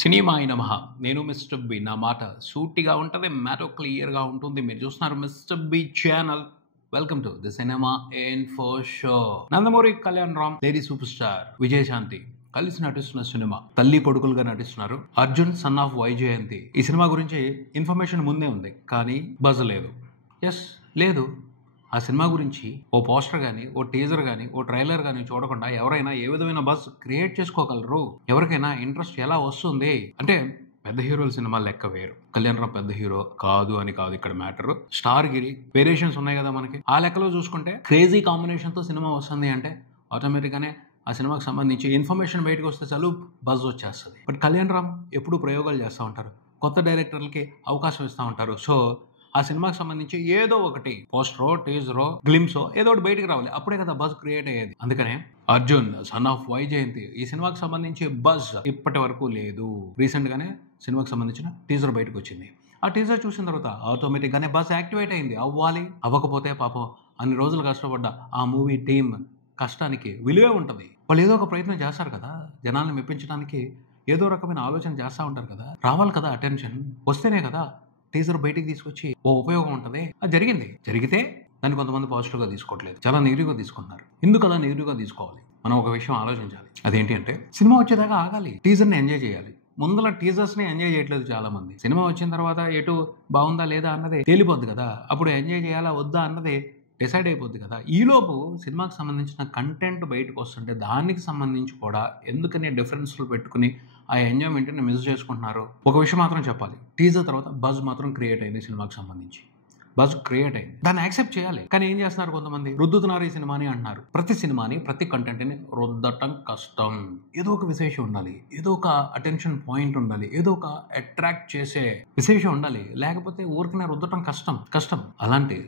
Cinema అయిన మహా నేను మిస్టర్ బి. నా మాట సూటిగా ఉంటుంది, మ్యాటర్ క్లియర్గా ఉంటుంది. మీరు చూస్తున్నారు mister B channel. Welcome to the cinema info show. Nandamuri Kalyan Ram, lady superstar Vijayashanti కలిసి నటిస్తున్న సినిమా. తల్లి కొడుకులుగా నటిస్తున్నారు. Arjun son of Vyjayanthi. ఈ సినిమా గురించి ఇన్ఫర్మేషన్ ముందే ఉంది, కానీ బజ్ లేదు. ఎస్, లేదు. ఆ సినిమా గురించి ఓ పోస్టర్ కానీ, ఓ టీజర్ కానీ, ఓ ట్రైలర్ కానీ చూడకుండా ఎవరైనా ఏ విధమైన బజ్ క్రియేట్ చేసుకోగలరు? ఎవరికైనా ఇంట్రెస్ట్ ఎలా వస్తుంది అంటే, పెద్ద హీరోల సినిమా లెక్క వేరు. కళ్యాణ్ రామ్ పెద్ద హీరో కాదు అని కాదు ఇక్కడ మ్యాటర్. స్టార్ గిరి వేరియేషన్స్ ఉన్నాయి కదా మనకి. ఆ లెక్కలో చూసుకుంటే క్రేజీ కాంబినేషన్ తో సినిమా వస్తుంది అంటే ఆటోమేటిక్ గానే ఆ సినిమాకి సంబంధించి ఇన్ఫర్మేషన్ బయటకు వస్తే చాలు బజ్ వచ్చేస్తుంది. బట్ కళ్యాణ్ రామ్ ఎప్పుడు ప్రయోగాలు చేస్తూ ఉంటారు, కొత్త డైరెక్టర్లకి అవకాశం ఇస్తూ ఉంటారు. సో ఆ సినిమాకి సంబంధించి ఏదో ఒకటి పోస్టరో, టీజరో, గ్లిమ్సో ఏదో ఒకటి బయటకు రావాలి. అప్పుడే కదా బజ్ క్రియేట్ అయ్యేది. అందుకనే అర్జున్ సన్ ఆఫ్ వైజయంతి ఈ సినిమాకి సంబంధించి బజ్ ఇప్పటి వరకు లేదు. రీసెంట్ గానే సినిమాకి సంబంధించిన టీజర్ బయటకు వచ్చింది. ఆ టీజర్ చూసిన తర్వాత ఆటోమేటిక్ గానే బజ్ యాక్టివేట్ అయింది. అవ్వాలి. అవ్వకపోతే పాపం అన్ని రోజులు కష్టపడ్డ ఆ మూవీ టీమ్ కష్టానికి విలువే ఉంటుంది. వాళ్ళు ఏదో ఒక ప్రయత్నం చేస్తారు కదా, జనాలను మెప్పించడానికి ఏదో రకమైన ఆలోచన చేస్తూ ఉంటారు కదా. రావాలి కదా అటెన్షన్, వస్తేనే కదా టీజర్ బయటికి తీసుకొచ్చి ఓ ఉపయోగం ఉంటుంది. అది జరిగితే దాన్ని కొంతమంది పాజిటివ్గా తీసుకోవట్లేదు, చాలా నెగిటివ్గా తీసుకుంటున్నారు. ఎందుకు అలా నెగిటివ్గా తీసుకోవాలి? మనం ఒక విషయం ఆలోచించాలి. అదేంటి అంటే, సినిమా వచ్చేదాకా ఆగాలి, టీజర్ని ఎంజాయ్ చేయాలి. ముందల టీజర్స్ని ఎంజాయ్ చేయట్లేదు చాలా మంది. సినిమా వచ్చిన తర్వాత ఎటు బాగుందా లేదా అన్నది తేలిపోద్ది కదా, అప్పుడు ఎంజాయ్ చేయాలా వద్దా అన్నది డిసైడ్ అయిపోద్ది కదా. ఈలోపు సినిమాకి సంబంధించిన కంటెంట్ బయటకు వస్తుంటే దానికి సంబంధించి కూడా ఎందుకని డిఫరెన్స్లు పెట్టుకుని ఆ ఎంజాయ్మెంట్ని మిస్ చేసుకుంటున్నారు? ఒక విషయం మాత్రం చెప్పాలి, టీజర్ తర్వాత బజ్ మాత్రం క్రియేట్ అయింది. సినిమాకి సంబంధించి బజ్ క్రియేట్ అయింది, దాన్ని యాక్సెప్ట్ చేయాలి. కానీ ఏం చేస్తున్నారు కొంతమంది, రుద్దుతున్నారు ఈ సినిమాని అంటున్నారు. ప్రతి సినిమాని, ప్రతి కంటెంట్ని రుద్దటం కష్టం. ఏదో ఒక విశేషం ఉండాలి, ఏదో ఒక అటెన్షన్ పాయింట్ ఉండాలి, ఏదో ఒక అట్రాక్ట్ చేసే విశేషం ఉండాలి. లేకపోతే ఊరికనే రుద్దటం కష్టం. అలాంటి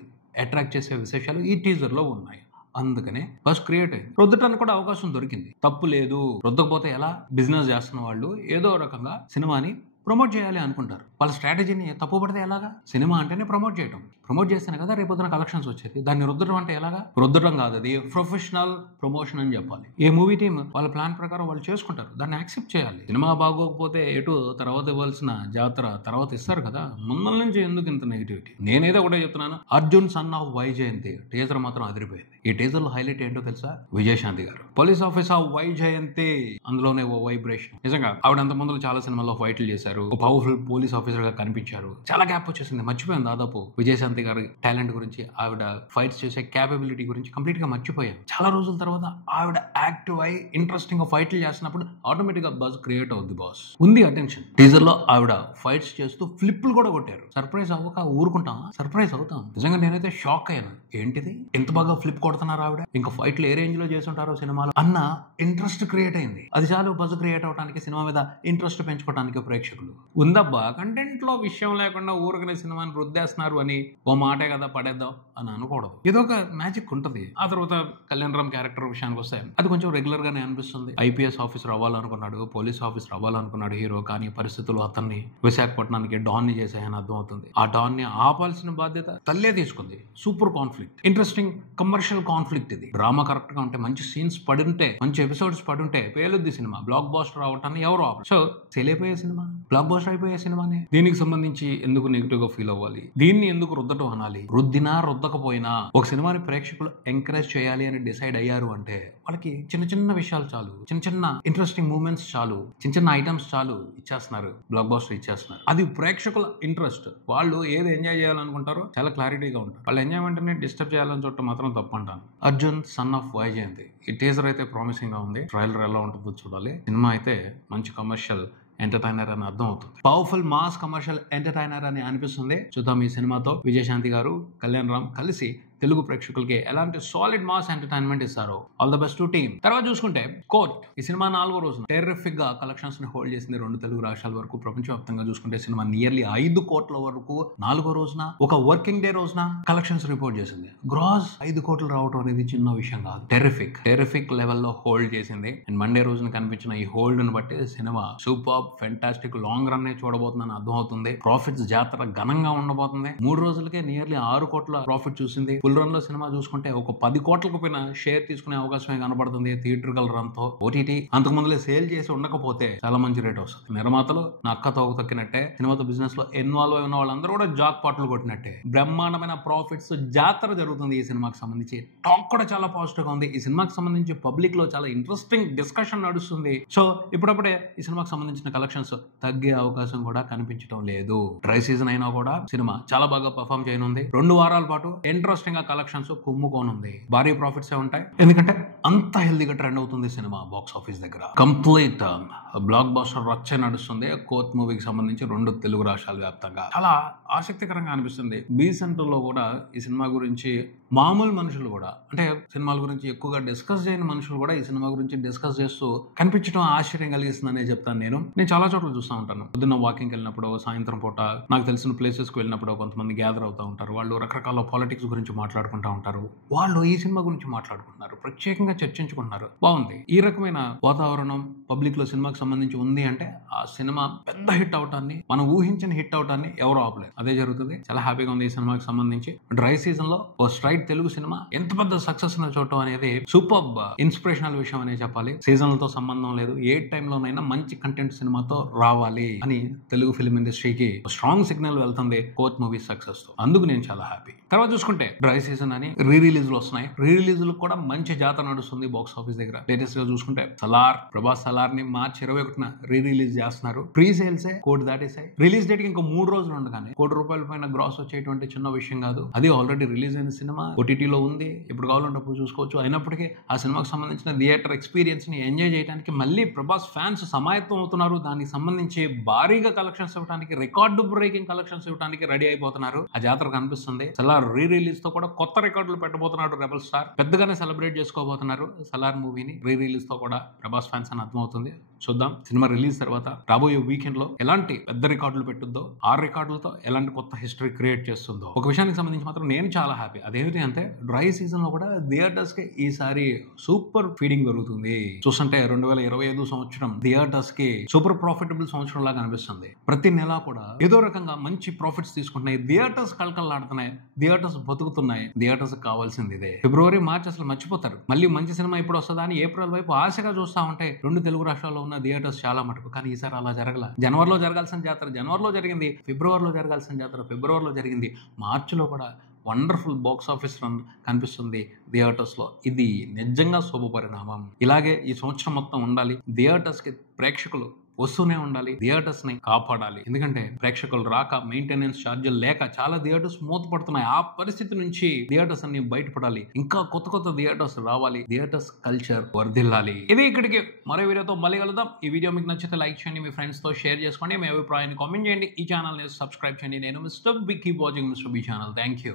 అట్రాక్ట్ చేసే విశేషాలు ఈ టీజర్లో ఉన్నాయి. అందుకనే బస్ క్రియేట్ అయింది. రుద్దటానికి కూడా అవకాశం దొరికింది, తప్పు లేదు. రుద్దకపోతే ఎలా? బిజినెస్ చేస్తున్న వాళ్ళు ఏదో రకంగా సినిమాని ప్రమోట్ చేయాలి అనుకుంటారు. వాళ్ళ స్ట్రాటజీని తప్పు పడితే ఎలాగా? సినిమా అంటేనే ప్రమోట్ చేయటం, ప్రమోట్ చేస్తేనే కదా రేపొద్దున కలెక్షన్స్ వచ్చేది. దాన్ని రుద్దడం అంటే ఎలాగా? రుద్దడం కాదు, అది ప్రొఫెషనల్ ప్రమోషన్ అని చెప్పాలి. ఏ మూవీ టీమ్ వాళ్ళ ప్లాన్ ప్రకారం వాళ్ళు చేసుకుంటారు, దాన్ని యాక్సెప్ట్ చేయాలి. సినిమా బాగోకపోతే ఎటు తర్వాత ఇవ్వాల్సిన జాతర తర్వాత ఇస్తారు కదా, ముందల నుంచి ఎందుకు ఇంత నెగిటివిటీ? నేనేదో ఒకటే చెప్తున్నాను, Arjun son of Vyjayanthi teaser మాత్రం అదిరిపోయింది. ఈ టీజర్ లో హైలైట్ ఏంటో తెలుసా? విజయశాంతి గారు పోలీస్ ఆఫీసర్ వైజయంతి, అందులోనే ఓ వైబ్రేషన్. నిజంగా ఆవిడ అంత ముందు చాలా సినిమాల్లో ఫైట్లు చేశారు, ఒక పవర్ఫుల్ పోలీస్ ఆఫీసర్ గా కనిపించారు. చాలా గ్యాప్ వచ్చేసింది, మర్చిపోయాం దాదాపు విజయశాంతి గారి టాలెంట్ గురించి, ఆవిడ ఫైట్స్ చేసే క్యాపబిలిటీ గురించి కంప్లీట్ గా మర్చిపోయాం. చాలా రోజుల తర్వాత ఆవిడ యాక్టివ్ అయి ఇంట్రెస్టింగ్ గా ఫైట్లు చేస్తున్నప్పుడు ఆటోమేటిక్ గా బజ్ క్రియేట్ అవుద్ది. బాస్ ఉంది అటెన్షన్. టీజర్ లో ఆవిడ ఫైట్స్ చేస్తూ ఫ్లిప్లు కూడా కొట్టారు. సర్ప్రైజ్ అవ్వక ఊరుకుంటామా? సర్ప్రైజ్ అవుతాం. నిజంగా నేనైతే షాక్ అయ్యాను. ఏంటిది ఎంత బాగా ఫ్లిప్ కొడుతున్నారు ఆవిడ, ఇంకా ఫైట్లు ఏ రేంజ్ లో చేసి ఉంటారో సినిమాలో అన్న ఇంట్రెస్ట్ క్రియేట్ అయింది. అది చాలు బజ్ క్రియేట్ అవడానికి, సినిమా మీద ఇంట్రెస్ట్ పెంచుకోవడానికి ప్రేక్షకులు. ఉందబ్బా కంటెంట్ లో విషయం లేకుండా ఊరికనే సినిమాని రుద్దేస్తున్నారు అని ఓ మాటే కదా పడేద్దాం అని అనకూడదు. ఏదో ఒక మ్యాజిక్ ఉంటుంది. ఆ తర్వాత కళ్యాణ్ రామ్ క్యారెక్టర్ విషయానికి వస్తే అది కొంచెం రెగ్యులర్ గానే అనిపిస్తుంది. ఐపీఎస్ ఆఫీసర్ అవ్వాలనుకున్నాడు, పోలీస్ ఆఫీసర్ అవ్వాలనుకున్నాడు హీరో. కానీ పరిస్థితులు అతన్ని విశాఖపట్నానికి డాన్ ని చేసాయని అర్థం అవుతుంది. ఆ డాన్ ని ఆపాల్సిన బాధ్యత తల్లే తీసుకుంది. Super conflict, interesting commercial conflict. ఇది డ్రామా కరెక్ట్ గా ఉంటే, మంచి సీన్స్ పడుంటే, మంచి ఎపిసోడ్స్ పడుంటే పేలుద్ది సినిమా. బ్లాక్ బాస్టర్ అవటాన్ని ఎవరు ఆపరు. సో సేల్ అయిపోయే సినిమా, బ్లాక్ బాస్టర్ అయిపోయే సినిమానే. దీనికి సంబంధించి ఎందుకు నెగిటివ్ గా ఫీల్ అవ్వాలి? దీన్ని ఎందుకు రుద్దటం అనాలి? రుద్దినా రుద్దకపోయినా ఒక సినిమాని ప్రేక్షకులు ఎంకరేజ్ చేయాలి అని డిసైడ్ అయ్యారు అంటే వాళ్ళకి చిన్న చిన్న విషయాలు చాలు, చిన్న చిన్న ఇంట్రెస్టింగ్ మూమెంట్స్ చాలు, చిన్న చిన్న ఐటమ్స్ చాలు, ఇచ్చేస్తున్నారు. బ్లాక్ బాస్టర్ ఇచ్చేస్తున్నారు. అది ప్రేక్షకుల ఇంట్రెస్ట్. వాళ్ళు ఏది ఎంజాయ్ చేయాలనుకుంటారో చాలా క్లారిటీగా ఉంటారు. వాళ్ళ ఎంజాయ్మెంట్ ని డిస్టర్బ్ చేయాలని చూడటం మాత్రం తప్పు అంటాను. అర్జున్ సన్ ఆఫ్ వైజయంతి ఈ టీజర్ అయితే ప్రామిసింగ్ గా ఉంది. ట్రైలర్ ఎలా ఉంటుందో చూడాలి. సినిమా అయితే మంచి కమర్షియల్ ఎంటర్టైనర్ అని అర్థం అవుతుంది. పవర్ఫుల్ మాస్ కమర్షియల్ ఎంటర్టైనర్ అని అనిపిస్తుంది. చూద్దాం ఈ సినిమాతో విజయశాంతి గారు, కళ్యాణ్ రామ్ కలిసి తెలుగు ప్రేక్షకులకి ఎలాంటి సాలిడ్ మాస్ ఎంటర్టైన్మెంట్ ఇస్తారో. All the best to team. తర్వాత చూసుకుంటే కోర్ట్ ఈ సినిమా 4వ రోజున టెర్రిఫిక్ గా కలెక్షన్స్ ని హోల్డ్ చేసింది. 2 తెలుగు రాష్ట్రాల వరకు. ప్రపంచవ్యాప్తంగా చూసుకుంటే సినిమా నియర్లీ 5 కోట్ల వరకు 4వ రోజున, ఒక వర్కింగ్ డే రోజున కలెక్షన్స్ రిపోర్ట్ చేసింది. గ్రాస్ 5 కోట్లు రావడం అనేది చిన్న విషయం కాదు. టెర్రిఫిక్ లెవెల్లో హోల్డ్ చేసింది. అండ్ మండే రోజున కనిపించిన ఈ హోల్డ్ ను బట్టి cinema super fantastic long run చూడబోతుందని అర్థం అవుతుంది. ప్రాఫిట్స్ జాతర ఘనంగా ఉండబోతుంది. 3 రోజులకే నియర్లీ 6 కోట్ల ప్రాఫిట్ చూసింది. ఫుల్ రన్ లో సినిమా చూసుకుంటే ఒక 10 కోట్లకు పైన షేర్ తీసుకునే అవకాశమే కనబడుతుంది థియేట్రికల్ రన్ తో. ఓటీటీ అంతకు ముందులే సేల్ చేసి ఉండకపోతే చాలా మంచి రేట్ వస్తుంది. నిర్మాతలు నక్క తోక తొక్కినట్టే, సినిమాతో బిజినెస్ లో ఇన్వాల్వ్ అయిన వాళ్ళందరూ కూడా జాక్ పాటలు కొట్టినట్టే. బ్రహ్మాండమైన ప్రాఫిట్స్ జాతర జరుగుతుంది ఈ సినిమాకి సంబంధించి. టాక్ కూడా చాలా పాజిటివ్ గా ఉంది. ఈ సినిమాకి సంబంధించి పబ్లిక్ లో చాలా ఇంట్రెస్టింగ్ డిస్కషన్ నడుస్తుంది. సో ఇప్పుడప్పుడే ఈ సినిమాకి సంబంధించిన కలెక్షన్స్ తగ్గే అవకాశం కూడా కనిపించడం లేదు. డ్రై సీజన్ అయినా కూడా సినిమా చాలా బాగా పర్ఫామ్ చేయనుంది. 2 వారాల పాటు ఇంట్రెస్టింగ్ గా కలెక్షన్స్ కుమ్ముకోనుంది. భారీ ప్రాఫిట్స్ ఉంటాయి, ఎందుకంటే అంత హెల్దీగా ట్రెండ్ అవుతుంది సినిమా బాక్స్ ఆఫీస్ దగ్గర. కంప్లీట్ బ్లాక్ బస్టర్ రచ్చ నడుస్తుంది కోత్ మూవీకి సంబంధించి 2 తెలుగు రాష్ట్రాల వ్యాప్తంగా. చాలా ఆసక్తికరంగా అనిపిస్తుంది. బీ సెంటర్ లో కూడా ఈ సినిమా గురించి మామూలు మనుషులు కూడా, అంటే సినిమాల గురించి ఎక్కువగా డిస్కస్ చేయని మనుషులు కూడా ఈ సినిమా గురించి డిస్కస్ చేస్తూ కనిపించడం ఆశ్చర్యం కలిగిస్తుందనే చెప్తాను. నేను చాలా చోట్ల చూస్తూ ఉంటాను. పొద్దున్న వాకింగ్కి వెళ్ళినప్పుడు, సాయంత్రం పూట నాకు తెలిసిన ప్లేసెస్కి వెళ్ళినప్పుడు కొంతమంది గ్యాదర్ అవుతూ ఉంటారు. వాళ్ళు రకరకాల పాలిటిక్స్ గురించి మాట్లాడుకుంటూ ఉంటారు. వాళ్ళు ఈ సినిమా గురించి మాట్లాడుకుంటున్నారు, ప్రత్యేకంగా చర్చించుకుంటున్నారు. బాగుంది. ఈ రకమైన వాతావరణం పబ్లిక్ లో సినిమాకి సంబంధించి ఉంది అంటే ఆ సినిమా పెద్ద హిట్ అవటాన్ని, మనం ఊహించిన హిట్ అవటాన్ని ఎవరు ఆపలేదు. అదే జరుగుతుంది. చాలా హ్యాపీగా ఉంది ఈ సినిమాకి సంబంధించి. డ్రై సీజన్ లో ఓ స్ట్రైట్ తెలుగు సినిమా ఎంత పెద్ద సక్సెస్ చూడటం అనేది సూపర్ ఇన్స్పిరేషనల్ విషయం అనే చెప్పాలి. సీజన్లతో సంబంధం లేదు, ఏ టైంలోనైనా మంచి కంటెంట్ సినిమాతో రావాలి అని తెలుగు ఫిల్మ్ ఇండస్ట్రీకి స్ట్రాంగ్ సిగ్నల్ వెళ్తుంది కోత్ మూవీ సక్సెస్ తో. అందుకు నేను చాలా హ్యాపీ. తర్వాత చూసుకుంటే డ్రై సీజన్ అని రీ రిలీజ్లు వస్తున్నాయి. రీ రిలీజ్లు కూడా మంచి జాతర నడుస్తుంది బాక్స్ ఆఫీస్ దగ్గర. లేటెస్ట్ గా చూసుకుంటే ప్రభాస్ సలార్ ని మార్చి 21న రీ రిలీజ్ చేస్తున్నారు. ప్రీ సేల్సే కోటి దాటేసాయి. రిలీజ్ డేట్ కి ఇంకో 3 రోజులు ఉండగానే ₹1 పైన గ్రాస్ వచ్చేటువంటి చిన్న విషయం కాదు. అది ఆల్రెడీ రిలీజ్ అయిన సినిమా ఓటీటీలో ఉంది. ఇప్పుడు కావాలంటే అప్పుడు చూసుకోవచ్చు. అయినప్పటికీ ఆ సినిమాకి సంబంధించిన థియేటర్ ఎక్స్పీరియన్స్ ని ఎంజాయ్ చేయడానికి మళ్ళీ ప్రభాస్ ఫ్యాన్స్ సమాయత్తం అవుతున్నారు. దానికి సంబంధించి భారీగా కలెక్షన్స్ ఇవ్వడానికి, రికార్డు బ్రేకింగ్ కలెక్షన్స్ ఇవ్వడానికి రెడీ అయిపోతున్నారు. ఆ జాతర కనిపిస్తుంది. సలార్ రీ రిలీజ్ తో కూడా కొత్త రికార్డులు పెట్టబోతున్నాడు రెబల్ స్టార్. పెద్దగానే సెలబ్రేట్ చేసుకోబోతున్నారు సలార్ మూవీని. రీ రిలీజ్ తో కూడా ప్రభాస్ ఫ్యాన్స్ అని అర్థమవుతుంది. చూద్దాం సినిమా రిలీజ్ తర్వాత రాబోయే వీకెండ్ లో ఎలాంటి పెద్ద రికార్డులు పెట్టుద్దో, ఆ రికార్డులతో ఎలాంటి కొత్త హిస్టరీ క్రియేట్ చేస్తుందో. ఒక విషయానికి సంబంధించి మాత్రం నేను చాలా హ్యాపీ. అదేమిటి అంటే డ్రై సీజన్ లో కూడా థియేటర్స్ కి ఈసారి సూపర్ ఫీడింగ్ దొరుకుతుంది. చూస్తుంటే 2025 సంవత్సరం థియేటర్స్ కి సూపర్ ప్రాఫిటబుల్ సంవత్సరం లాగా అనిపిస్తుంది. ప్రతి నెల కూడా ఏదో రకంగా మంచి ప్రాఫిట్స్ తీసుకుంటున్నాయి. థియేటర్స్ కళకళలాడుతున్నాయి, థియేటర్స్ బతుకుతున్నాయి. థియేటర్స్ కావాల్సింది ఇదే. ఫిబ్రవరి, మార్చ్ అసలు మర్చిపోతారు. మళ్ళీ మంచి సినిమా ఇప్పుడు వస్తుందా అని ఏప్రిల్ వైపు ఆశగా చూస్తా ఉంటే 2 తెలుగు రాష్ట్రాల్లో ఉన్న థియేటర్స్ చాలా మటుకు. కానీ ఈసారి అలా జరగల. జనవరిలో జరగాల్సిన జాతర జనవరిలో జరిగింది, ఫిబ్రవరిలో జరగాల్సిన జాతర ఫిబ్రవరిలో జరిగింది, మార్చిలో కూడా వండర్ఫుల్ బాక్స్ ఆఫీస్ రన్ కనిపిస్తుంది థియేటర్స్ లో. ఇది నిజంగా శుభ పరిణామం. ఇలాగే ఈ సంవత్సరం మొత్తం ఉండాలి. థియేటర్స్ కి ప్రేక్షకులు వస్తూనే ఉండాలి. థియేటర్స్ ని కాపాడాలి. ఎందుకంటే ప్రేక్షకులు రాక, మెయింటెనెన్స్ ఛార్జీలు లేక చాలా థియేటర్స్ మూతపడుతున్నాయి. ఆ పరిస్థితి నుంచి థియేటర్స్ అన్ని బయటపడాలి. ఇంకా కొత్త థియేటర్స్ రావాలి. థియేటర్స్ కల్చర్ వర్ధిల్లాలి. ఇది ఇక్కడికి మరో వీడియోతో మళ్ళీ కలుద్దాం. ఈ వీడియో మీకు నచ్చితే లైక్ చేయండి, మీ ఫ్రెండ్స్ తో షేర్ చేసుకోండి, మీ అభిప్రాయాన్ని కామెంట్ చేయండి. ఈ ఛానల్ ని సబ్స్క్రైబ్ చేయండి. నేను mister B. Keep watching mister B channel. Thank you.